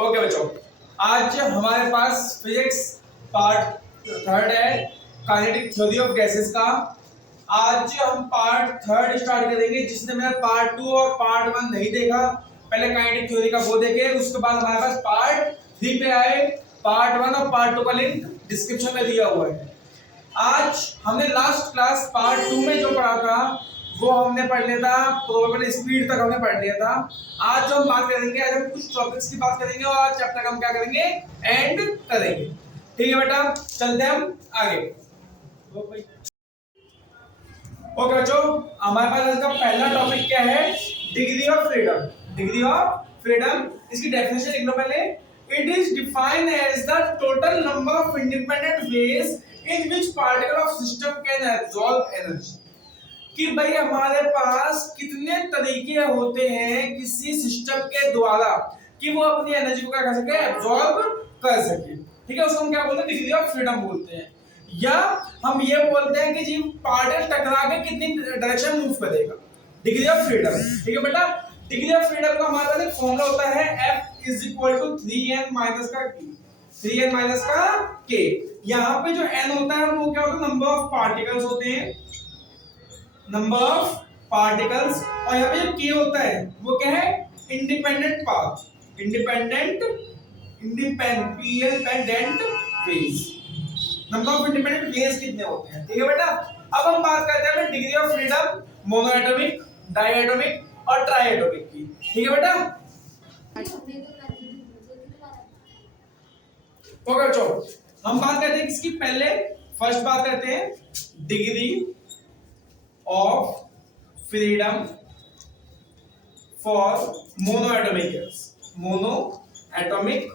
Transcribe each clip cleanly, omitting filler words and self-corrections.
Okay बच्चों, आज हमारे पास फिजिक्स पार्ट थर्ड है काइनेटिक थ्योरी ऑफ गैसेस का। आज हम पार्ट थर्ड स्टार्ट करेंगे, जिसने मैंने पार्ट टू और पार्ट वन नहीं देखा। पहले काइनेटिक थ्योरी का वो देखे, उसके बाद हमारे पास पार्ट थ्री पे आए। पार्ट वन और पार्ट टू का लिंक डिस्क्रिप्शन में दिया हुआ है। आज हमने लास्ट क्लास पार्ट टू में जो पढ़ा था वो हमने पढ़ लिया था, प्रोबेबल स्पीड तक हमने पढ़ लिया था। आज जो हम बात करेंगे, आज हम कुछ टॉपिक्स की बात करेंगे और आज चैप्टर हम क्या करेंगे, एंड करेंगे। ठीक है बेटा, चलते हैं हम आगे। ओके बच्चों, हमारे पास आज का पहला टॉपिक क्या है, degree of freedom. Degree of freedom, इसकी डेफिनेशन लिख लो पहले। It is defined as the total number of independent ways in which particle of system can absorb energy. कि भाई हमारे पास कितने तरीके होते हैं किसी सिस्टम के द्वारा कि वो अपनी एनर्जी को क्या कर सके, एब्सॉर्ब कर सके। ठीक है, उसको हम क्या बोलते हैं, डिग्री ऑफ फ्रीडम बोलते हैं। या हम ये बोलते हैं कि जी पार्टिकल टकरा के कितनी डायरेक्शन मूव करेगा, डिग्री ऑफ फ्रीडम। ठीक है बेटा, डिग्री ऑफ फ्रीडम का हमारे पास एक फॉर्मूला होता है, F is equal to 3n minus का k। 3n माइनस का k। यहाँ पे जो n होता है वो क्या होता है, नंबर ऑफ पार्टिकल्स होते हैं, नंबर ऑफ पार्टिकल्स। और यहाँ पे जो k होता है वो क्या है, independent path, independent ways. Number of independent ways कितने होते हैं। ठीक है बेटा, अब हम बात करते हैं डिग्री ऑफ फ्रीडम मोनोएटॉमिक, डायएटॉमिक और ट्राइएटॉमिक की। ठीक है बेटा, ओके बच्चों, हम बात करते हैं किसकी, पहले फर्स्ट बात करते हैं degree of freedom for monoatomic gas. Monoatomic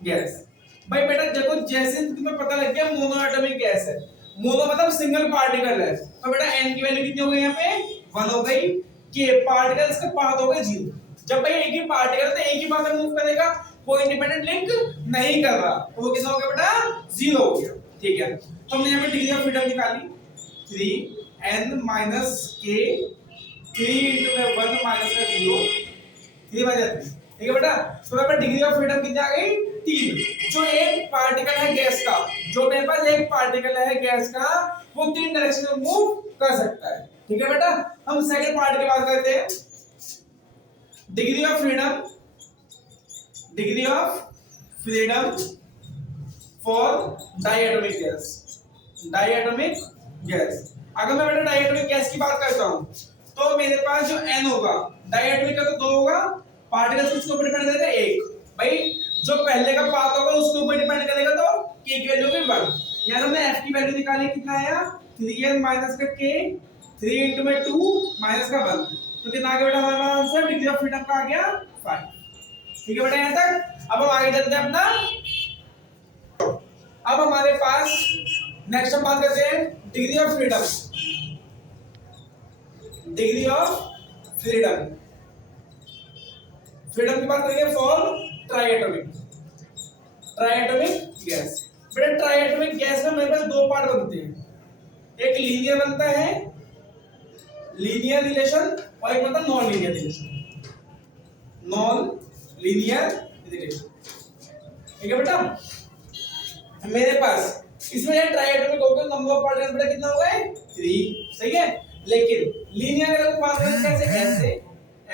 gas, भाई बेटा देखो, जैसे तुम्हें पता लग गया मोनोएटॉमिक गैस है, मोनो मतलब सिंगल पार्टिकल है, तो बेटा n की वैल्यू कितनी हो गई, यहाँ पे 1 हो गई। के पार्टिकल्स का पाथ हो गए 0। जब भाई एक ही पार्टिकल तो एक ही पाथ में मूव करेगा, कोई इंडिपेंडेंट लिंक नहीं कर रहा, तो वो कितना हो गया बेटा, 0 हो गया। ठीक है, तो हमने यहाँ पे डिग्री ऑफ फ्रीडम निकाली 3n minus k, 3 into 1 minus का 0, 3 बन जाती है। ठीक है बेटा, तो मेरे पास डिग्री ऑफ फ्रीडम कितनी आ गई, 3। जो एक पार्टिकल है गैस का, जो मेरे पास एक पार्टिकल है गैस का, वो 3 डायरेक्शन में मूव कर सकता है। ठीक है बेटा, हम सेकंड पार्ट की बात करते हैं, degree of freedom, degree of freedom for diatomic gas. Diatomic gas, अगर मैं बेटा डायएटॉमिक गैस की बात करता हूं तो मेरे पास जो n होगा, डायएटॉमिक का तो 2 होगा, पार्टिकल्स किसके ऊपर डिपेंड करेगा, 1। भाई जो पहले का पाथ होगा उसके ऊपर डिपेंड करेगा, तो k की वैल्यू भी 1। यहां हमने f की वैल्यू निकाली, कितना आया 3n माइनस का k, 3 into में 2 माइनस का 1, तो कितना आ गया बेटा हमारा आंसर, डिग्री ऑफ फ्रीडम का आ गया 5। ठीक है बेटा, यहां तक। अब हम आगे चलते हैं अपना, अब हमारे पास नेक्स्ट हम बात करते हैं degree of freedom, degree of freedom, freedom की बात करेंगे फॉर ट्राइएटॉमिक, ट्राइएटॉमिक गैस। बेटा ट्राइएटॉमिक गैस में मेरे पास 2 पार्ट बनते हैं, एक लीनियर बनता है, लीनियर रिलेशन, और एक बनता है non linear relation, non linear relation. ठीक है बेटा, मेरे पास इसमें ये ट्राइएटॉमिक होगा, नंबर ऑफ पार्टिकल्स बेटा कितना होगा, 3। सही है, लेकिन लीनियर अगर बात करें कैसे, ऐसे,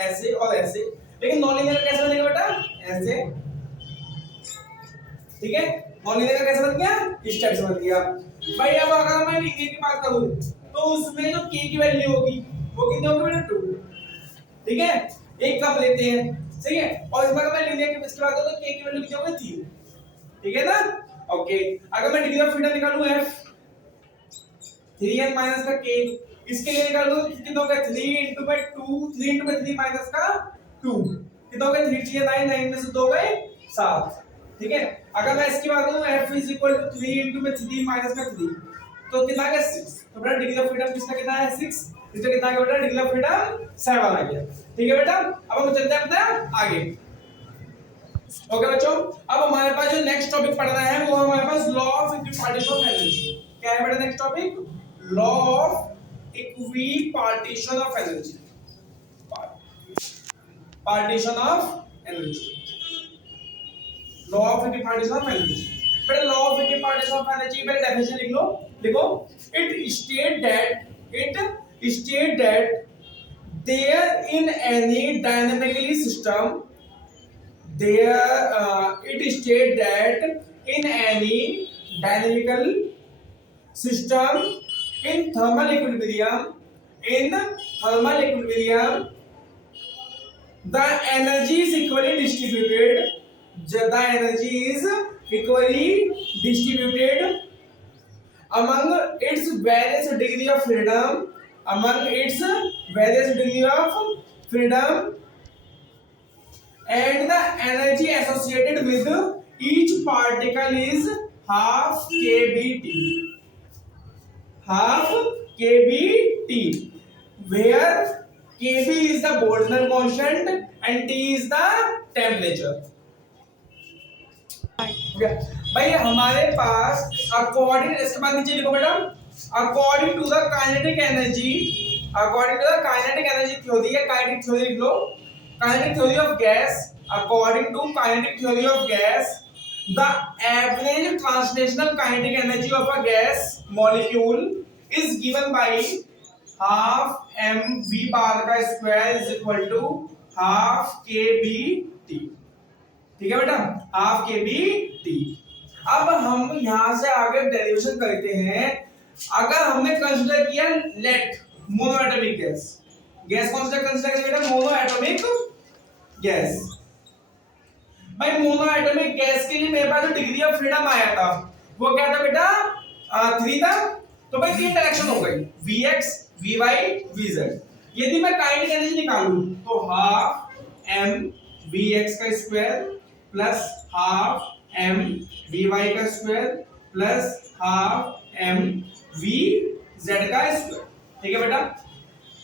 ऐसे और ऐसे, लेकिन नॉन लीनियर कैसे बनेगा बेटा, ऐसे। ठीक है, नॉन लीनियर कैसे बन गया, इस टाइप से बन गया। भाई अब अगर मैं लीनियर की बात करूं तो उसमें जो k की वैल्यू होगी वो कितनी होगी बेटा, 2। ठीक है, एक कप लेते हैं, सही है, और इसमें अगर मैं लीनियर की बात करूं तो k की वैल्यू कितनी होगी, 3। ठीक है ना, ओके। अगर मैं डिग्री ऑफ फ्रीडम निकालूं f, 3n माइनस का k, इसके लिए निकाल दो, कितना होगा 3 into में 2, 3 into में 3 माइनस का 2, कितना होगा 3 3 9, 9 में से 2 गए 7। ठीक है, अगर मैं इसकी बात करूं f is equal to 3 into में 3 माइनस का 3, तो कितना आ गया 6। तो बेटा डिग्री ऑफ फ्रीडम किसका कितना है, 6। इसका कितना आ गया बेटा, डिग्री ऑफ फ्रीडम 7 आ गया। ठीक है बेटा, अब हम चलते हैं अपना आगे। ओके बच्चों, अब हमारे पास जो नेक्स्ट टॉपिक पढ़ना है वो हमारे पास law of equipartition of energy. क्या है बेटा next topic, law of equipartition of energy, partition of energy. Law of equipartition of energy. बेटा law of equipartition of energy पहले डेफिनेशन लिख लो, देखो it state that there in any dynamically system it states that in any dynamical system in thermal equilibrium the energy is equally distributed among its various degree of freedom and the energy associated with each particle is half kBt, where kB is the Boltzmann constant and T is the temperature. भाई हमारे पास according, इसके बाद नीचे लिखो बेटा, according to the kinetic energy theory है, kinetic theory लिख लो, kinetic theory of gas, according to kinetic theory of gas the average translational kinetic energy of a gas molecule is given by half mv bar का square is equal to half kBt। ठीक है बेटा, half kBt। अब हम यहां से आगे derivation करते हैं। अगर हमने कंसीडर किया लेट मोनो एटॉमिक गैस कौन सा कंसीडर किया बेटा, मोनो एटॉमिक गैस। भाई मोनो एटॉमिक गैस के लिए मेरे पास जो डिग्री ऑफ फ्रीडम आया था वो क्या था बेटा, 3 था। तो भाई 3 डायरेक्शन हो गई, Vx Vy Vz। यदि मैं काइनेटिक एनर्जी निकालूं तो हाफ m Vx का square plus half m Vy का square plus half m Vz का स्क्वायर। ठीक है बेटा,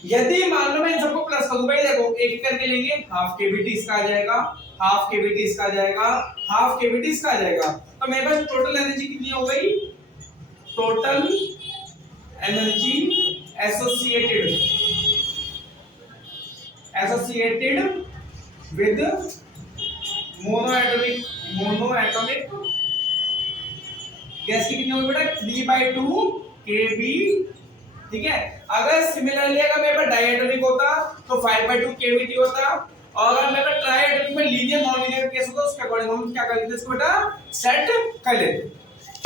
यदि मान लो मैं इन सबको प्लस कर दूं, भाई देखो एक करके लेंगे, हाफ kBt इसका आ जाएगा, हाफ kBt इसका आ जाएगा, हाफ kBt इसका आ जाएगा। तो मेरे पास टोटल एनर्जी कितनी हो गई, total energy associated with mono atomic gas की कितनी होगी बेटा, 3/2 kB। ठीक है, अगर सिमिलरली अगर मेरे पास डायटोमिक होता तो 5/2 kBt होता, और अगर मेरे पास ट्राइएटोमिक में लीनियर नॉन लीनियर केस होता उसके अकॉर्डिंग हम क्या कर लेते, इसको बेटा सेट कर लेते।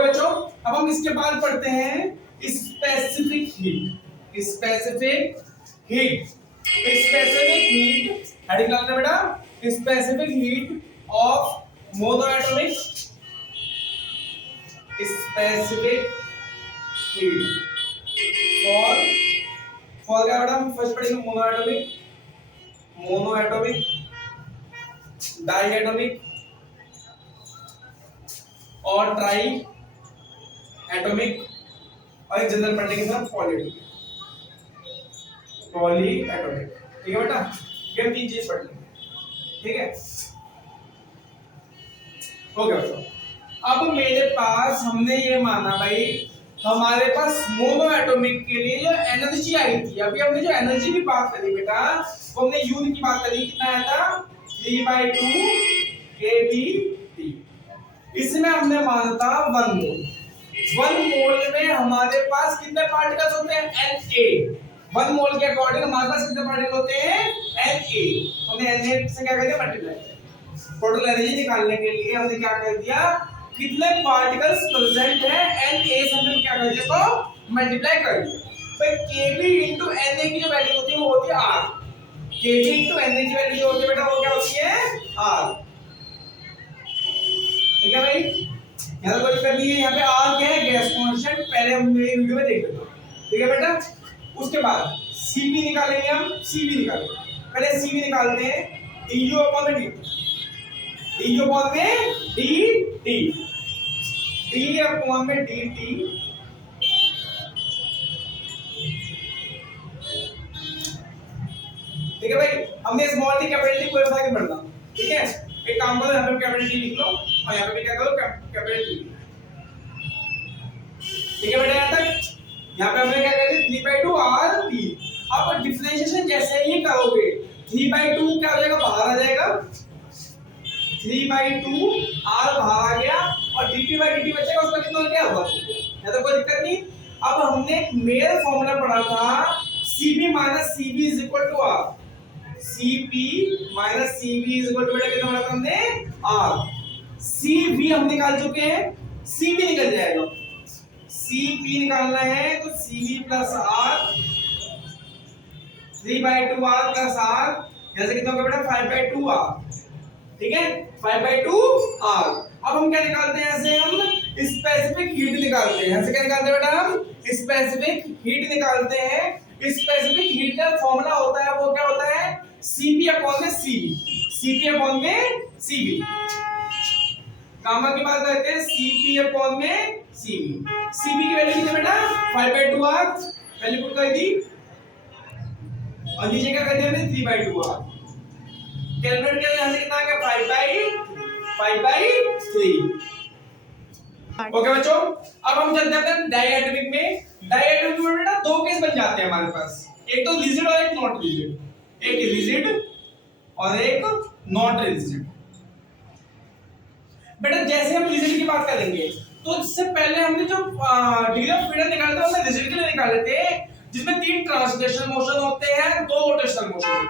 बच्चों अब हम इसके बाद पढ़ते हैं स्पेसिफिक हीट। हेडिंग डालते हैं बेटा, specific heat of mono atomic, specific heat for क्या बेटा, हम फर्स्ट पढ़ेंगे मोनो एटॉमिक, डाई एटॉमिक और ट्राई एटॉमिक, और एक जनरल पढ़ने के बाद पॉली एटॉमिक। ठीक है बेटा, ये 3 चीज पढ़ लेंगे। ठीक है, हो गया बच्चों। अब मेरे पास हमने ये माना भाई हमारे पास मोनो एटॉमिक के लिए जो एनर्जी आई थी, अभी हमने जो एनर्जी की बात करी बेटा वो हमने यूनिट की बात करी, कितना आया था 3/2 kBt। इसमें हमने माना था 1 मोल। 1 मोल में हमारे पास कितने पार्टिकल्स होते हैं, Na। 1 मोल के अकॉर्डिंग हमारे पास कितने पार्टिकल होते हैं, Na। हमने Na से क्या कर दिया, मल्टीप्लाई। टोटल एनर्जी निकालने के लिए हमने क्या कर दिया, कितने पार्टिकल्स प्रेजेंट है Na से हमने क्या कर दिया, तो मल्टीप्लाई कर दिया। भाई kB into Na की जो वैल्यू होती है वो होती है R। kB into Na की वैल्यू जो होती है बेटा वो क्या होती है, R। ठीक है भाई, यहां कोई करनी है, यहाँ पे R क्या है, गैस कांस्टेंट, पहले हम मेरी वीडियो में देख लेते हैं। ठीक है बेटा, उसके बाद Cv निकालेंगे, हम Cv निकालेंगे, पहले Cv निकालते हैं, du upon dt, du upon में dt, d upon में dt। ठीक है भाई, हमने स्मॉल टी कैपिटल टी कोई फर्क नहीं पड़ता। ठीक है, एक काम करो, यहाँ पे कैपिटल टी लिख लो और यहाँ पे भी क्या करो, कैपिटल टी। ठीक है बेटा, यहाँ तक यहाँ पे हमने क्या कर दिया 3/2 RT। अब डिफरेंशिएशन जैसे ही करोगे 3/2 क्या हो जाएगा, बाहर आ जाएगा, 3/2 r बाहर आ गया और dt by dt बचेगा, उसका कितना क्या होगा, या तो कोई दिक्कत नहीं। अब हमने मेल फॉर्मूला पढ़ा था Cp minus Cv is equal to R, Cp minus Cv is equal to बेटा कितना पढ़ा था हमने R, Cv हम निकाल चुके हैं, Cv निकल जाएगा, Cp निकालना है तो Cv plus R 3/2 R plus R, जैसे कितना होगा बेटा 5/2 R, ठीक है 5/2 R। अब हम क्या निकालते हैं, ऐसे हम स्पेसिफिक हीट निकालते हैं, ऐसे क्या निकालते हैं बेटा, हम स्पेसिफिक हीट निकालते हैं। स्पेसिफिक हीट का फॉर्मूला होता है, वो क्या होता है, Cp अपॉन में Cv, Cp अपॉन में Cv, गामा की बात करते हैं, Cp अपॉन में Cv, Cp की वैल्यू कितनी बेटा 5/2 R, वैल्यू पुट कर दी और नीचे क्या कर दिया हमने 3/2 R, कैलकुलेट किया यहां से कितना आ गया 5/3। ओके बच्चों, अब हम चलते हैं डायएटॉमिक में। डायएटॉमिक में बेटा दो केस बन जाते हैं हमारे पास, एक तो रिजिड और एक नॉट रिजिड, एक रिजिड और एक नॉट रिजिड। बेटा जैसे हम रिजिड की बात करेंगे तो इससे पहले हमने जो डिग्री ऑफ फ्रीडम निकाले थे हमने रिजिड के लिए निकाले थे, जिसमें 3 ट्रांसलेशनल मोशन होते हैं, 2 रोटेशनल मोशन,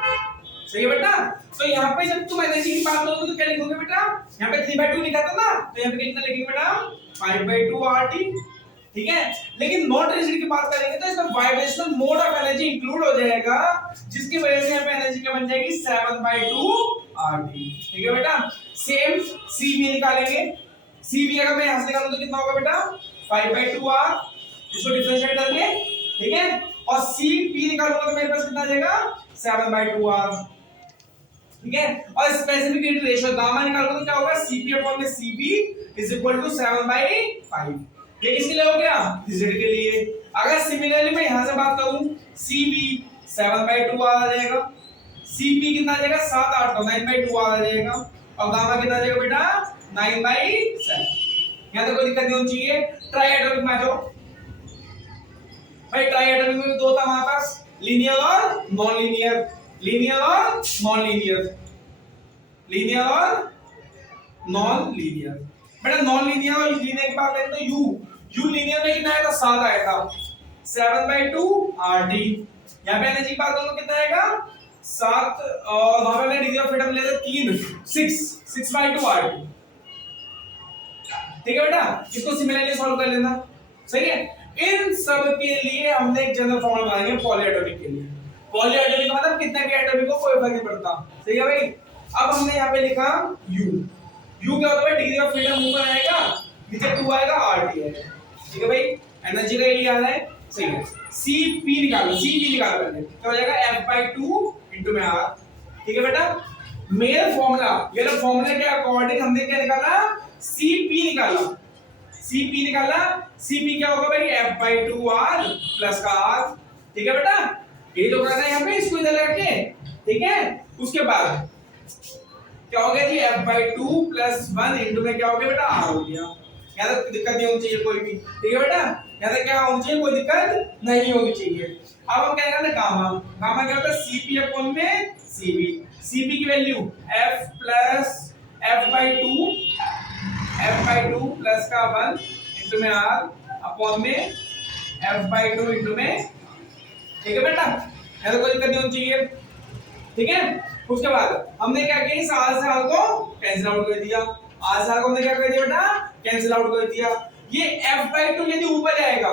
सही है बेटा। तो यहाँ पे जब तुम एनर्जी की बात करोगे तो क्या लिखोगे बेटा, यहाँ पे 3/2 लिखा था ना, तो यहाँ पे कितना लिखेंगे बेटा 5/2 RT, ठीक है। लेकिन नॉट रिजिड की बात करेंगे तो इसमें vibrational mode of energy include हो जाएगा, जिसकी वजह से यहाँ पे एनर्जी क्या बन जाएगी 7/2 RT, ठीक है बेटा। सेम Cv निकालेंगे, Cv अगर मैं यहाँ से निकालूं तो कितना होगा बेटा 5/2 R, इसको डिफरेंशिएट करके, ठीक है, और Cp निकालूंगा तो मेरे पास कितना आ जाएगा 7/2 R, ठीक है। और स्पेसिफिक हीट रेशियो गामा निकालोगे तो क्या होगा Cp अपॉन में Cv इज इक्वल टू 7/5, ये किसके लिए हो गया, रिजिड के लिए। अगर सिमिलरली मैं यहां से बात करूं Cv 7/2 आ जाएगा, Cp कितना आ जाएगा 7 8 9/2 आ जाएगा, और गामा कितना आ जाएगा बेटा 9/7। यहां तक कोई दिक्कत नहीं होनी चाहिए। ट्राइएटॉमिक में आ जाओ भाई, ट्राइएटॉमिक में दो था हमारे पास, लीनियर और नॉन लीनियर, लीनियर और नॉन लीनियर, लीनियर और नॉन लीनियर। बेटा नॉन लीनियर और लीनियर की बात करें तो यू लीनियर में कितना आया था 7 आया था, 7/2 RT। यहाँ पे एनर्जी की बात करूं तो कितना आएगा 7, और वहां पे मैंने डिग्री ऑफ फ्रीडम ले 3 6/2 RT, ठीक है बेटा। इसको सिमिलरली सॉल्व कर लेना, सही है। इन सब के लिए हमने एक जनरल फॉर्मूला बनाएंगे पॉलीएटॉमिक के लिए। पॉलीएटॉमिक का मतलब कितना के एटॉमिक को कोई फर्क नहीं पड़ता, सही है भाई। अब हमने यहाँ पे लिखा U क्या होता है, डिग्री ऑफ फ्रीडम ऊपर आएगा, नीचे 2 आएगा, RT आएगा, ठीक है भाई। एनर्जी का ये आ रहा है, सही है। Cp निकालो, Cp निकालो पहले, क्या हो जाएगा F/2 into में R, ठीक है बेटा। मेरा फॉर्मूला, ये लो फॉर्मूला के अकॉर्डिंग हमने क्या निकाला, Cp निकाला, Cp निकाला। Cp क्या होगा भाई F/2 R प्लस का R, ठीक है बेटा। ये तो करना है यहाँ पे, इसको इधर लगा के, ठीक है। उसके बाद क्या हो गया जी F/2 प्लस 1 इंटू में क्या हो गया बेटा R हो गया। यहाँ तक दिक्कत नहीं होनी चाहिए कोई भी, ठीक है बेटा। यहाँ तक क्या होनी चाहिए, कोई दिक्कत नहीं होनी चाहिए। अब हम क्या करना है गामा, गामा क्या होता है Cp अपॉन में Cv, Cp की value F plus F/2 plus का 1 इंटू में R अपॉन में F/2 इंटू में, ठीक है बेटा। यहाँ तो कोई दिक्कत नहीं होनी चाहिए, ठीक है। उसके बाद हमने क्या किया, इस R से R को कैंसिल आउट कर दिया, R से R को हमने क्या कर दिया बेटा कैंसिल आउट कर दिया। ये F/2 यदि ऊपर जाएगा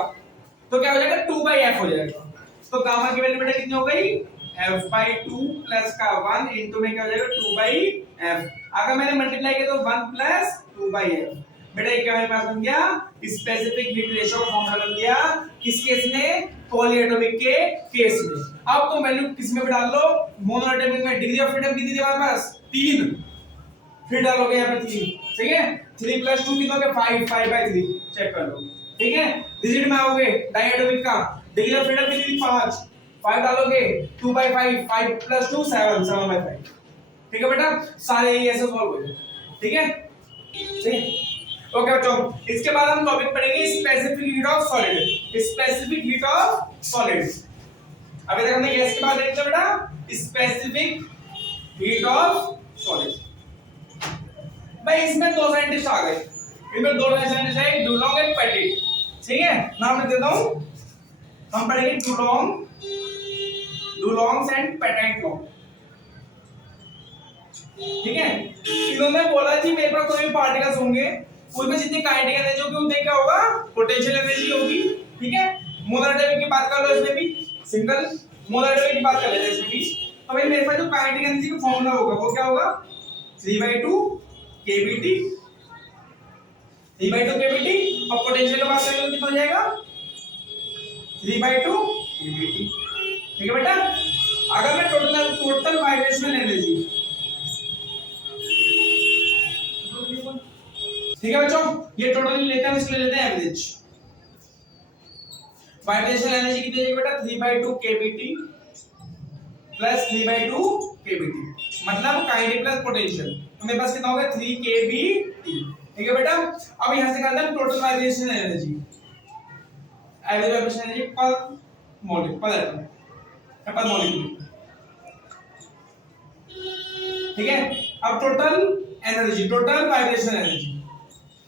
तो क्या हो जाएगा 2/F हो जाएगा, तो गामा की वैल्यू बेटा कितनी हो गई F/2 प्लस का 1 इंटू में क्या हो जाएगा 2/F। अगर मैंने मल्टीप्लाई किया तो 1 प्लस 2/F, बेटा ये क्या हमारे पास बन गया, स्पेसिफिक हीट रेशियो का फॉर्मूला बन गया। किस केस में, पॉलीएटॉमिक के केस में। अब तुम वैल्यू किस में भी डाल लो, मोनोएटॉमिक में डिग्री ऑफ फ्रीडम कितनी थी हमारे पास 3, फिर डालोगे यहाँ पे 3, ठीक है। 3 + 2 कितना हो गया 5/3, चेक कर लो, ठीक है। रिजिड में आओगे डायएटॉमिक का डिग्री ऑफ फ्रीडम कितनी थी 5 डालोगे 2/5, 5 + 2 7, 7/5, ठीक है बेटा। सारे ये ऐसे सॉल्व हो जाए, ठीक है, ठीक है। ओके बच्चों, इसके बाद हम टॉपिक पढ़ेंगे specific heat of solid, specific heat of solid. अभी तक हमने गैस के बारे में देखा बेटा, स्पेसिफिक हीट ऑफ सॉलिड। भाई इसमें दो साइंटिस्ट आ गए, इनमें दो साइंटिस्ट है, डुलोंग एंड पेटिट, ठीक है, नाम लिख देता हूं, हम पढ़ेंगे डुलोंग एंड पेटिट लॉ, ठीक है। इन्होंने बोला जी मेरे पास कोई भी पार्टिकल्स होंगे, उसमें जितनी काइनेटिक एनर्जी होगी उतनी क्या होगा, पोटेंशियल एनर्जी होगी, ठीक है। मोलर एटॉमिक की बात कर लो, इसमें भी सिंगल मोलर एटॉमिक की बात कर लेते हैं इसमें भी। तो भाई मेरे पास जो काइनेटिक एनर्जी का फार्मूला होगा वो क्या होगा, 3/2 kBT, 3/2 kBT, और पोटेंशियल की बात करें तो कितना हो जाएगा, 3/2 kBT, ठीक है बेटा। अगर मैं टोटल वाइब्रेशनल एनर्जी, ठीक है बच्चों, ये टोटल लेते हैं, इसलिए लेते हैं एवरेज। वाइब्रेशनल एनर्जी कितनी हो जाएगी बेटा, 3/2 kBT प्लस 3/2 kBT, मतलब काइनेटिक प्लस पोटेंशियल, तो मेरे पास कितना होगा 3 kBT, ठीक है बेटा। अब यहां से करते हैं total vibrational energy, average vibrational energy पर मॉलिक्यूल पर एटम पर मॉलिक्यूल, ठीक है। अब total energy, total vibrational energy,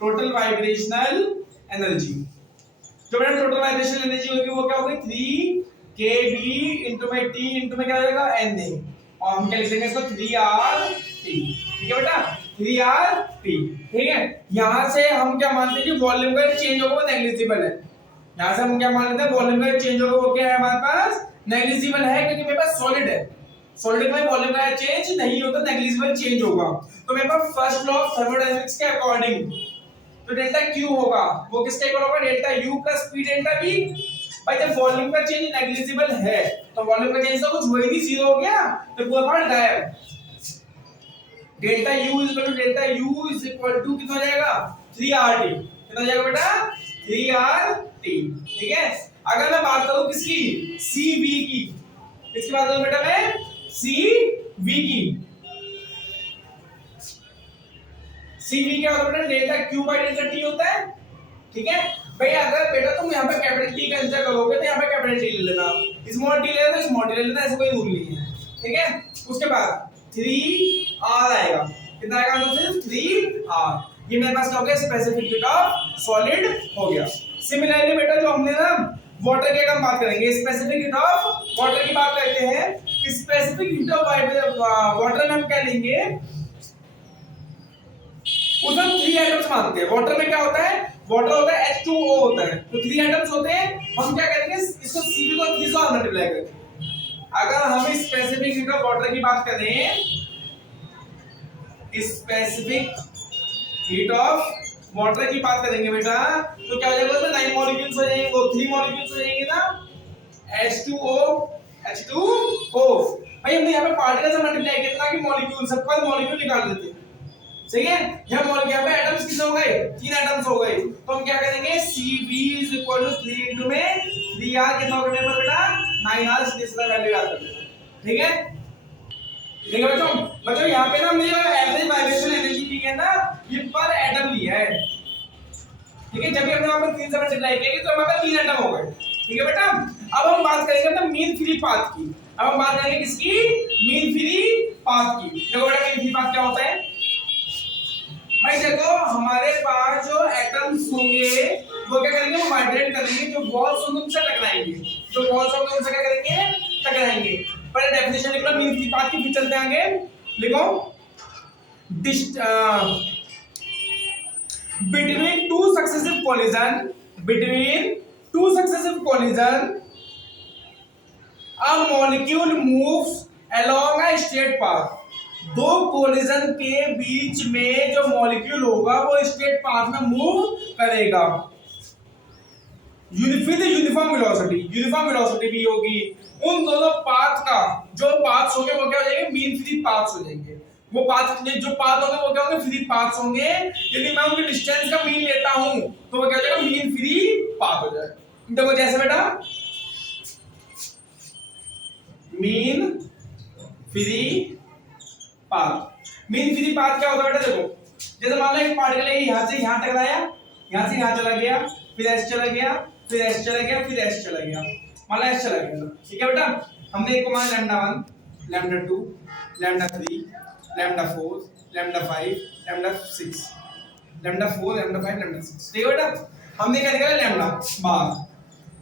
total vibrational energy, जो बेटा टोटल वाइब्रेशनल एनर्जी होगी वो क्या होगी, 3 kB इनटू में T इनटू में क्या हो जाएगा Na, और हम क्या लिख देंगे इसको 3RT, ठीक है बेटा, 3RT, ठीक है। यहां से हम क्या मानते हैं कि वॉल्यूम का चेंज होगा वो नेग्लिजिबल है, यहां से हम क्या मान लेते हैं, वॉल्यूम का चेंज होगा वो क्या है हमारे पास, नेग्लिजिबल है, क्योंकि मेरे पास सॉलिड है, सॉलिड में वॉल्यूम का चेंज नहीं होता, नेग्लिजिबल चेंज होगा। तो मेरे पास फर्स्ट लॉ ऑफ थर्मोडायनामिक्स के अकॉर्डिंग तो डेल्टा Q होगा वो किसके इक्वल होगा, delta U plus P delta V। भाई जब वॉल्यूम का चेंज नेग्लिजिबल है तो वॉल्यूम का चेंज तो कुछ हुआ ही नहीं, जीरो हो गया, तो पूरा पार्ट गायब। Delta U is equal to delta U is equal to कितना हो जाएगा, 3RT, कितना हो जाएगा बेटा, 3RT, ठीक है। अगर मैं बात करूं किसकी, CV की, किसकी बात करूं बेटा मैं, CV की, CV क्या होता है, delta Q bye delta T होता है, ठीक है। भाई अगर बेटा तुम यहाँ पे कैपिटल T कंसीडर करोगे तो यहाँ पे कैपिटल T ले लेना, स्मॉल t ले लेना तो स्मॉल t ले लेना, ऐसा कोई रूल नहीं है, ठीक है। उसके बाद 3R आएगा, कितना आएगा आंसर, 3R, ये मेरे पास क्या हो गया, स्पेसिफिक हीट ऑफ सॉलिड हो गया। सिमिलरली बेटा जो हमने ना वाटर की हम बात करेंगे, स्पेसिफिक हीट ऑफ वाटर की बात करते हैं, स्पेसिफिक हीट ऑफ वाटर में हम क्या लेंगे, उसमें 3 एटम्स मानते हैं। वाटर में क्या होता है, वाटर होता है H2O होता है, तो 3 एटम्स होते हैं, हम क्या करेंगे इसको Cp को 3 से और मल्टीप्लाई करेंगे। अगर हम स्पेसिफिक हीट ऑफ वाटर की बात करें, स्पेसिफिक हीट ऑफ वाटर की बात करेंगे बेटा, तो क्या हो जाएगा, उसमें 9 मॉलिक्यूल्स हो जाएंगे, वो 3 मॉलिक्यूल्स हो जाएंगे ना, H2O। भाई हमने यहाँ पे पार्टिकल से मल्टीप्लाई किया था कि मॉलिक्यूल, सब पर मॉलिक्यूल निकाल देते हैं, सही है। यहाँ पे एटम्स कितने हो गए, 3 एटम्स हो गए, तो हम क्या करेंगे, Cv is equal to 3 into में 3R कितना होगा मेरे पास बेटा, 9R, इसका वैल्यू याद कर लेना, ठीक है। ठीक है बच्चों यहाँ पे ना हमने जो एवरेज वाइब्रेशन एनर्जी ली है ना, ये पर एटम लिया है, ठीक है। जब भी हमने वहां पर 3 से मल्टीप्लाई किया तो हमारे पास 3 एटम हो गए, ठीक है बेटा। अब हम बात करेंगे अपना मीन फ्री पाथ की, अब हम बात करेंगे किसकी, मीन फ्री पाथ की। देखो बेटा मीन फ्री पाथ क्या होता है, भाई देखो हमारे पास जो एटम्स होंगे वो क्या करेंगे, वो वाइब्रेट करेंगे, जो बॉल्स होंगे उनसे टकराएंगे, जो बॉल्स होंगे उनसे क्या करेंगे, टकराएंगे। पहले डेफिनेशन लिख लो मीन फ्री पाथ की, फिर चलते हैं आगे, लिखो between two successive collision a molecule moves along a straight path। दो कोलिजन के बीच में जो मॉलिक्यूल होगा वो स्ट्रेट पाथ में मूव करेगा, यूनिफॉर्म वेलोसिटी भी होगी। उन दोनों पाथ का जो पाथ्स होंगे वो क्या हो जाएंगे, मीन फ्री पाथ्स हो जाएंगे। वो पाथ जो पाथ होंगे वो क्या होंगे, फ्री पाथ्स होंगे। यदि मैं उनकी डिस्टेंस का मीन लेता हूं तो वो क्या हो जाएगा, मीन फ्री पाथ हो जाएगा। देखो जैसे बेटा मीन फ्री पाथ क्या होता है बेटा, देखो जैसे मान लो एक पार्टिकल है यहां से यहां टकराया, यहां से यहां चला गया, फिर S चला गया, फिर S चला गया, फिर S चला गया, मान लो S चला गया, ठीक है बेटा। हमने एक को मान λ1, λ2, λ3, λ4, lambda 5, lambda 6, lambda 4, lambda 5, lambda 6। ठीक है बेटा, हमने क्या निकाला लैम्डा बार,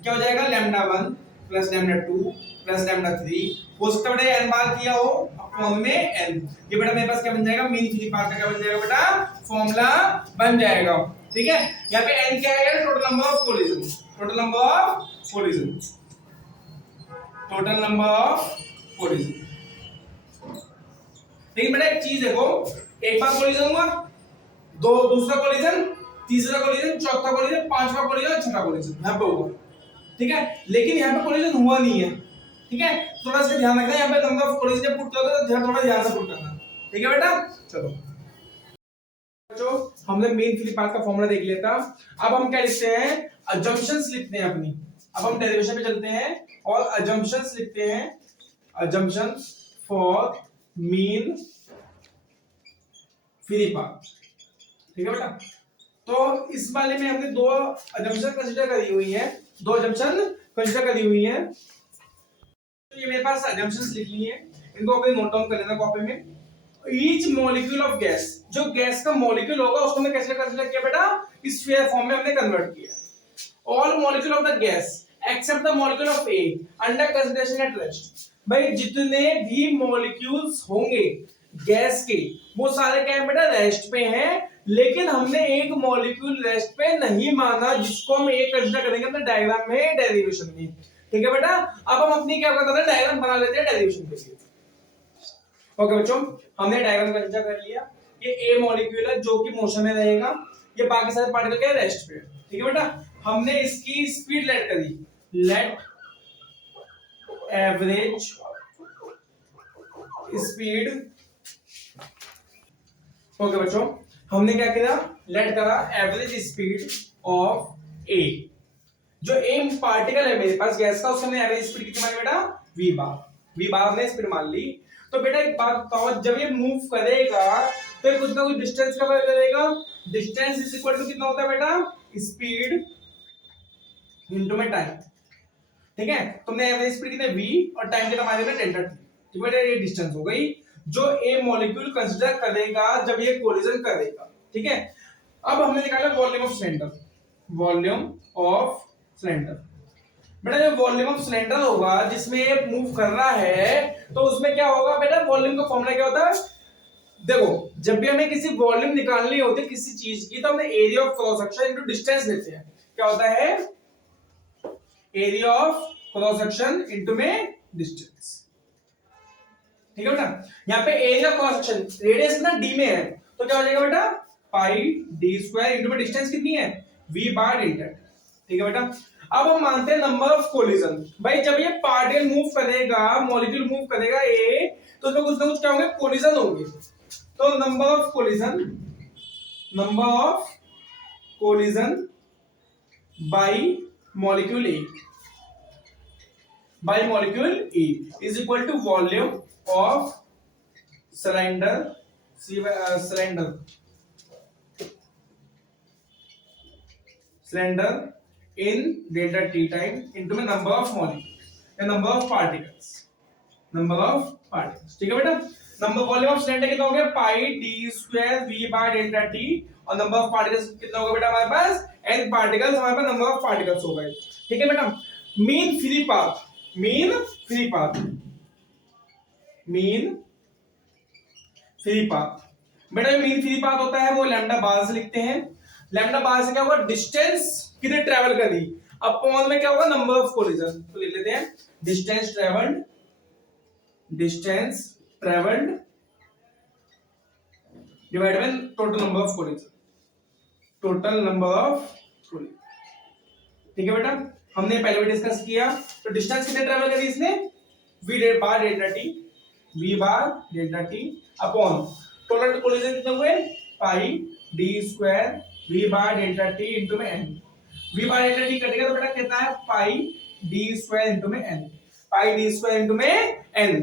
क्या हो जाएगा lambda 1 plus lambda 2 plus lambda 3, हो सकता है बेटा n बार किया हो अपॉन में n। ये बेटा मेरे पास क्या बन जाएगा, मीन फ्री पाथ का क्या बन जाएगा बेटा, फॉर्मूला बन जाएगा। ठीक है, यहाँ पे n क्या है, total number of collision, total number of collision, total number of collision. लेकिन बेटा एक चीज देखो, एक बार कोलिजन हुआ, दो दूसरा कोलिजन, तीसरा कोलिजन, चौथा कोलिजन, पांचवा कोलिजन, छठा कोलिजन यहाँ पे होगा। ठीक है, लेकिन यहाँ पे कोलिजन हुआ नहीं है। ठीक है, थोड़ा सा ध्यान रखना, यहाँ पे नंबर ऑफ कोलिजन पुट करोगे तो ध्यान थोड़ा ध्यान से पुट करना। ठीक है बेटा, चलो बच्चों हमने मेन फ्री पाथ का फॉर्मूला देख लिया था। अब हम क्या लिखते हैं, अजम्पशंस लिखते हैं अपनी। अब हम डेरिवेशन पे चलते हैं और अजम्पशंस लिखते हैं, assumptions for mean free path. ठीक है बेटा, तो इस वाले में हमने दो अजम्पशन कंसीडर करी हुई है, दो अजम्पशन कंसीडर करी हुई है। तो ये मेरे पास अजम्पशंस लिख ली है, इनको अपने नोट डाउन कर लेना कॉपी में। ईच मॉलिक्यूल ऑफ गैस, जो गैस का मॉलिक्यूल होगा उसको हमने कैसे कंसीडर किया बेटा, इस स्फीयर फॉर्म में हमने कन्वर्ट किया। All molecule of the gas except the molecule of A under consideration at rest. भाई जितने भी मॉलिक्यूल्स होंगे गैस के, वो सारे क्या है बेटा, रेस्ट पे हैं, लेकिन हमने एक मॉलिक्यूल रेस्ट पे नहीं माना, जिसको हम एक कंसीडर करेंगे अपने डायग्राम में, डेरिवेशन में। ठीक है बेटा, अब हम अपनी क्या करते हैं, डायग्राम बना लेते हैं डेरिवेशन के लिए। ओके बच्चों, हमने डायग्राम कंसीडर कर लिया। ये ए मॉलिक्यूल है जो कि मोशन में रहेगा, ये बाकी सारे पार्टिकल क्या है, रेस्ट पे। ठीक है बेटा, हमने इसकी स्पीड लेट करी, लेट एवरेज स्पीड। ओके बच्चों, हमने क्या किया, लेट करा एवरेज स्पीड ऑफ ए। जो ए पार्टिकल है मेरे पास गैस का, उसका हमने एवरेज स्पीड कितनी मानी बेटा, v बार। v बार हमने स्पीड मान ली। तो बेटा एक बात बताओ, जब ये मूव करेगा तो ये कुछ ना कुछ डिस्टेंस कवर करेगा। डिस्टेंस इज इक्वल टू कितना होता है बेटा, स्पीड इनटू में टाइम। ठीक है, तुमने एवरेज स्पीड कितने v और टाइम कितना माना है डेल्टा t। ठीक है, ये डिस्टेंस हो गई जो ए मॉलिक्यूल कंसीडर करेगा जब ये कोलिजन करेगा। ठीक है, अब हमने निकाला volume of cylinder, volume of cylinder. बेटा जो वॉल्यूम ऑफ सिलेंडर होगा जिसमें ये मूव कर रहा है, तो उसमें क्या होगा बेटा, वॉल्यूम का फॉर्मूला क्या होता है, देखो जब भी हमें किसी वॉल्यूम निकालनी होती है किसी चीज की, तो हमने area of cross section into distance लेते हैं। क्या होता है, area of cross section into में डिस्टेंस। ठीक है बेटा, यहाँ पे area of cross section radius ना डी में है, तो क्या हो जाएगा बेटा, पाई डी स्क्वायर इनटू में डिस्टेंस कितनी है, v बार डेल्टा। ठीक है बेटा, अब हम मानते हैं नंबर ऑफ कोलिजन। भाई जब ये पार्टिकल मूव करेगा, मॉलिक्यूल मूव करेगा ए, तो उसमें कुछ ना कुछ क्या होंगे, कोलिजन होंगे। तो number of collision, number of collision by molecule A, by molecule A is equal to volume of cylinder, cylinder cylinder in delta t time into the number of molecules, the number of particles, number of particles। ठीक है बेटा, number volume of cylinder कितना हो गया, pi D square v by delta t, और number of particles कितना होगा बेटा हमारे पास, n पार्टिकल्स, हमारे पास नंबर ऑफ पार्टिकल्स हो गए। ठीक है बेटा, mean free path, mean free path, mean free path. बेटा मीन फ्री पाथ होता है वो लैम्डा बार से लिखते हैं। लैम्डा बार से क्या होगा, डिस्टेंस कितने ट्रैवल करी, अपॉन में क्या होगा, नंबर ऑफ कोलिजन। तो लिख लेते हैं distance travelled, distance travelled divided by total number of collision, total number of collision. ठीक है बेटा, हमने पहले भी डिस्कस किया। तो डिस्टेंस कितने ट्रैवल करी इसने, v bar delta t, v bar delta t upon total collision कितने हुए, pi D square v bar delta t into में n। v bar delta t कटेगा तो बेटा कितना है, पाई डी स्क्वायर इनटू में n, pi D square into में n।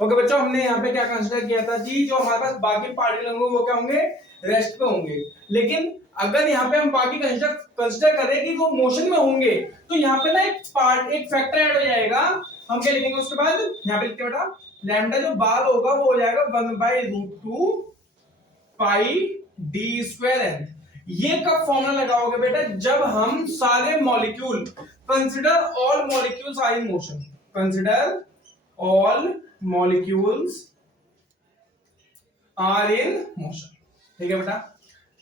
ओके बच्चों, हमने यहाँ पे क्या कंसीडर किया था जी, जो हमारे पास बाकी पार्टिकल होंगे वो क्या होंगे, रेस्ट पे होंगे। लेकिन अगर यहाँ पे हम बाकी कंसीडर करें कि वो मोशन में होंगे, तो यहाँ पे ना एक फैक्टर ऐड हो जाएगा। हम क्या लिखेंगे उसके बाद, यहाँ पे लिखते हैं बेटा लैम्डा जो बाद होगा वो हो जाएगा 1/√2 पाई डी स्क्वायर एन। ये कब फॉर्मूला लगाओगे बेटा? जब हम सारे molecule, consider all molecules are in motion, consider all molecules are in motion. ठीक है बेटा,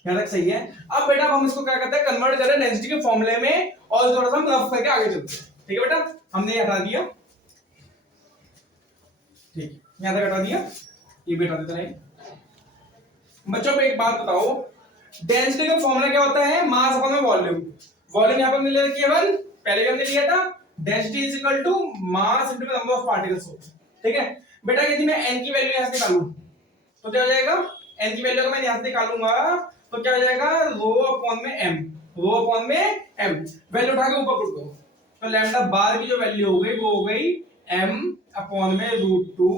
यहां तक सही है। अब बेटा हम इसको क्या करते हैं, कन्वर्ट करें डेंसिटी के फॉर्मूले में और थोड़ा सा हम रफ करके आगे चलते हैं। ठीक है बेटा, हमने ये हटा दिया, ठीक, यहां तक हटा दिया, ये भी हटा देता है। बच्चों को एक बात बताओ, डेंसिटी का फॉर्मूला क्या होता है? मास अपॉन में वॉल्यूम। वॉल्यूम यहां पर हमने लिया केवल, पहले भी हमने लिया था, density is equal to mass into number of particles. ठीक है बेटा, यदि मैं n की वैल्यू यहां से निकालूं तो क्या हो जाएगा? n की वैल्यू को मैं यहां से निकालूंगा तो क्या हो जाएगा? रो अपॉन में m, रो अपॉन में m। वैल्यू उठा के ऊपर पुट करो तो लैम्डा बार की जो वैल्यू हो गई वो हो गई m अपॉन में √2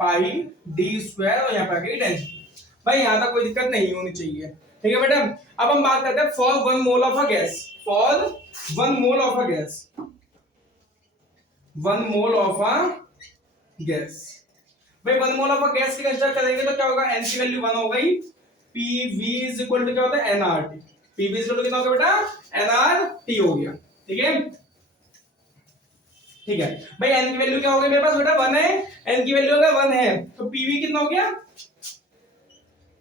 पाई डी स्क्वायर और यहां पे आ गई डेंसिटी। भाई यहां तक कोई दिक्कत नहीं होनी चाहिए। ठीक है बेटा, अब हम बात करते हैं for 1 mole of a gas, for 1 mole of a gas, 1 mole of a gas. भाई 1 मोल ऑफ अ गैस की कंसीडर करेंगे तो क्या होगा? n की वैल्यू 1 हो गई, pv इज इक्वल टू क्या होता है? nRT। pv is equal to कितना हो गया बेटा? nRT हो गया। ठीक है, ठीक है भाई, n की वैल्यू क्या हो गई मेरे पास बेटा? 1 है, n की वैल्यू अगर 1 है तो pv कितना हो गया?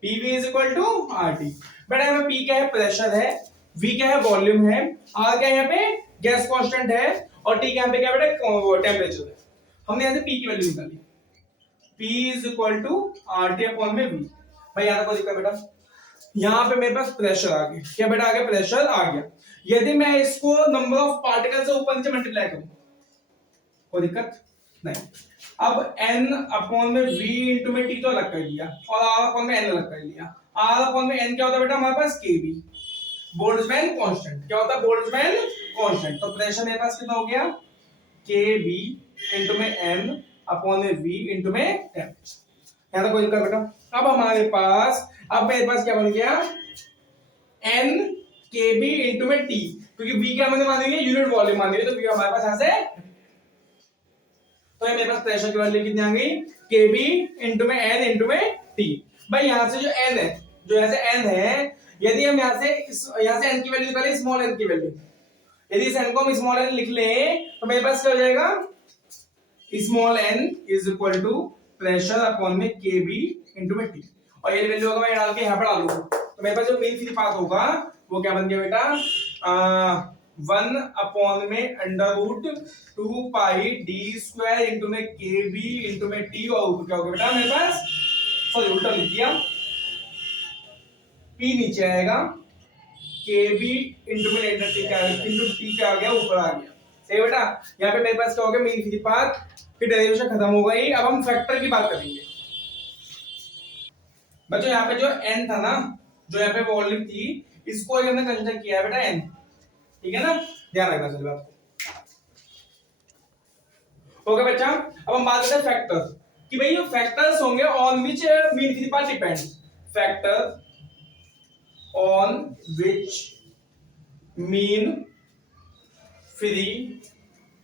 pv is equal to RT। बेटा यहाँ पे p क्या है? प्रेशर है, v क्या है? वॉल्यूम है, r क्या है यहाँ पे? गैस कांस्टेंट है, और t यहाँ पे क्या बेटा? टेम्परेचर है। हमने यहाँ से p की वैल्यू निकाली, p is equal to RT upon में v। भाई यहाँ तक कोई दिक्कत बेटा? यहाँ पे मेरे पास प्रेशर आ गया, क्या बेटा आ गया? प्रेशर आ गया। यदि मैं इसको नंबर ऑफ पार्टिकल से ऊपर नीचे मल्टीप्लाई करूं कोई दिक्कत नहीं। अब n अपॉन में v इंटू में t तो अलग कर लिया और r अपॉन में n अलग कर लिया। r अपॉन में n क्या होता है बेटा? हमारे पास kb, बोल्ट्जमैन कांस्टेंट। क्या होता है? Boltzmann constant. तो प्रेशर मेरे पास कितना हो गया? kb इंटू में n अपॉन में v इंटू में टेम्परेचर। यहां तक कोई दिक्कत बेटा? अब हमारे पास, अब मेरे पास क्या बन गया? n kb इंटू में t, क्योंकि v क्या मैंने मान लिया? यूनिट वॉल्यूम मान लिया, तो v हमारे पास यहां से, तो ये मेरे पास प्रेशर की वैल्यू कितनी आ गई? kb इंटू में n इंटू में t। भाई यहां से जो n है, जो यहां से n है, यदि हम यहां से n की वैल्यू निकालें, स्मॉल n की वैल्यू, यदि इस n को हम स्मॉल n लिख लें तो मेरे पास क्या हो जाएगा? Small n is equal to pressure upon में kb इंटू में t। और ये वैल्यू अगर मैं डाल के यहां पर डालूंगा तो मेरे पास जो मेन फ्री पाथ होगा वो क्या बन गया बेटा? 1 अपॉन में √2 पाई डी स्क्वायर इंटू में kb इंटू में t, और क्या हो गया बेटा मेरे पास? सॉरी उल्टा लिख दिया, p नीचे आएगा, kb इंटू में t क्या आ गया? ऊपर आ गया। सही बेटा, यहाँ पे मेरे पास क्या हो गया? मेन फ्री पाथ की डेरिवेशन खत्म हो गई। अब हम फैक्टर की बात करेंगे। बच्चों यहाँ पे जो n था ना, जो यहाँ पे वॉल्यूम थी, इसको हमने कंसीडर किया है बेटा n। ठीक है ना, ध्यान रखना चलिए बात को। ओके बच्चा, अब हम बात करते हैं फैक्टर कि भाई ये फैक्टर्स होंगे on which mean free path depend, factor on which mean free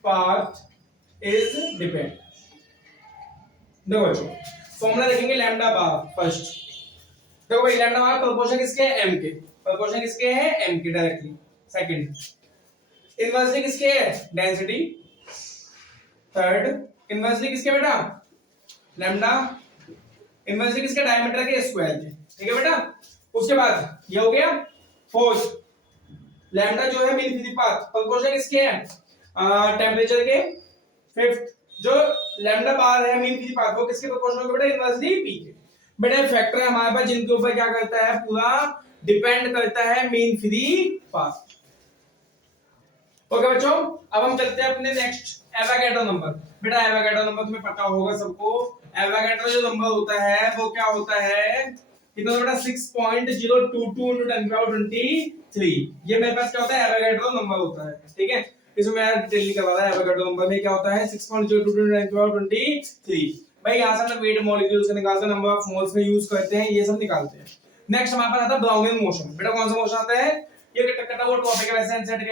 path is depend. देखो बच्चों, फॉर्मूला देखेंगे लैम्डा बार फर्स्ट। देखो भाई लैम्डा बार प्रोपोर्शन किसके है? m के। प्रोपोर्शन किसके है? m के डायरेक्टली। सेकंड, इनवर्सली किसके है? डेंसिटी। थर्ड, इनवर्सली किसके बेटा? लैम्डा। इनवर्सली किसके? डायमीटर के स्क्वायर के। ठीक है बेटा, उसके बाद ये हो गया। फोर्थ, लैम्डा जो है मीन फ्री पाथ, प्रोपोर्शन किसके है? टेम्परेचर के। फिफ्थ, जो लैम्डा बार है मीन फ्री पाथ, वो किसके प्रोपोर्शनल होगा बेटा? इनवर्सली p के। बेटा फैक्टर है हमारे पास जिनके ऊपर क्या करता है? पूरा डिपेंड करता है मीन फ्री पाथ। ओके बच्चों, अब हम चलते हैं अपने नेक्स्ट एवोगैड्रो नंबर। बेटा एवोगैड्रो नंबर तुम्हें पता होगा सबको। एवोगैड्रो जो नंबर होता है वो क्या होता है? कितना बेटा? 6.022 into 10⁻23। ये मेरे पास क्या होता है? एवोगैड्रो नंबर होता है। ठीक है, इसमें मैं डिटेल नहीं करवा रहा। एवोगैड्रो नंबर में क्या होता है? 6.022 into 10⁻23। भाई यहाँ से हम वेट मॉलिक्यूल्स का निकालते हैं, नंबर ऑफ मोल्स में यूज करते हैं, ये सब निकालते हैं। नेक्स्ट हमारे पास आता है ब्राउनियन मोशन। बेटा कौन सा मोशन आता है? ये कटा हुआ टॉपिक है वैसे आंसर के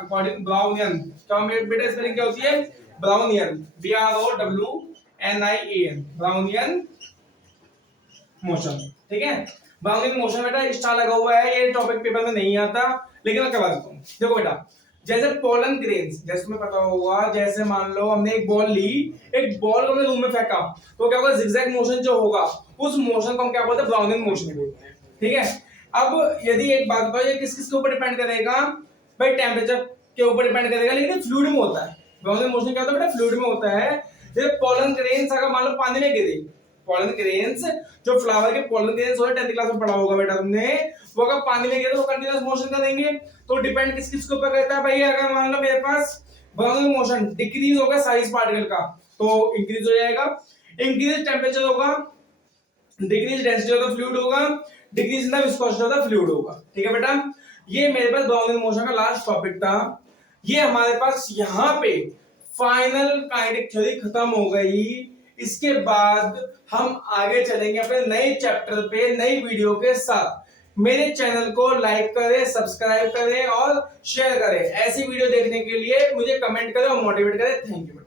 अकॉर्डिंग ब्राउनियन। क्या बेटा स्पेलिंग क्या होती है? Brownian, B R O W NIAN, Brownian motion. ठीक है, ब्राउनियन मोशन बेटा स्टार लगा हुआ है, ये टॉपिक पेपर में नहीं आता लेकिन मैं करवा देता हूँ। देखो बेटा, जैसे पोलन ग्रेन्स, जैसे तुम्हें पता होगा, जैसे मान लो हमने एक बॉल ली, एक बॉल को हमने रूम में फेंका, तो क्या होगा, जिगजैग मोशन जो होगा उस मोशन को हम क्या बोलते हैं, ब्राउनियन मोशन बोलते हैं। ठीक है, अब यदि एक बात बताओ, ये किस किस के ऊपर डिपेंड करेगा भाई, टेम्परेचर के ऊपर डिपेंड करेगा, लेकिन फ्लूइड में होता है। ब्राउनियन मोशन क्या होता है बेटा, फ्लूइड में होता है। जैसे पोलन ग्रेन्स अगर मान लो पानी में गिरे, पोलन ग्रेन्स जो फ्लावर के पोलन ग्रेन्स होते हैं 10th क्लास में पढ़ा होगा बेटा तुमने, वो अगर पानी में गिरे तो कंटीन्यूअस मोशन करेंगे। तो डिपेंड किस किस के ऊपर करता है भाई, अगर मान लो मेरे पास ब्राउनियन मोशन डिक्रीज होगा साइज पार्टिकल का तो इंक्रीज हो जाएगा, इंक्रीज टेम्परेचर होगा, decrease density of the fluid होगा, decrease in the viscosity of the fluid होगा। ठीक है बेटा, ये मेरे पास ब्राउनियन मोशन का लास्ट टॉपिक था। ये हमारे पास यहाँ पे फाइनल काइनेटिक थ्योरी खत्म हो गई। इसके बाद हम आगे चलेंगे अपने नए चैप्टर पे नई वीडियो के साथ। मेरे चैनल को लाइक करें, सब्सक्राइब करें और शेयर करें। ऐसी वीडियो देखने के लिए मुझे कमेंट करें और मोटिवेट करें। Thank you.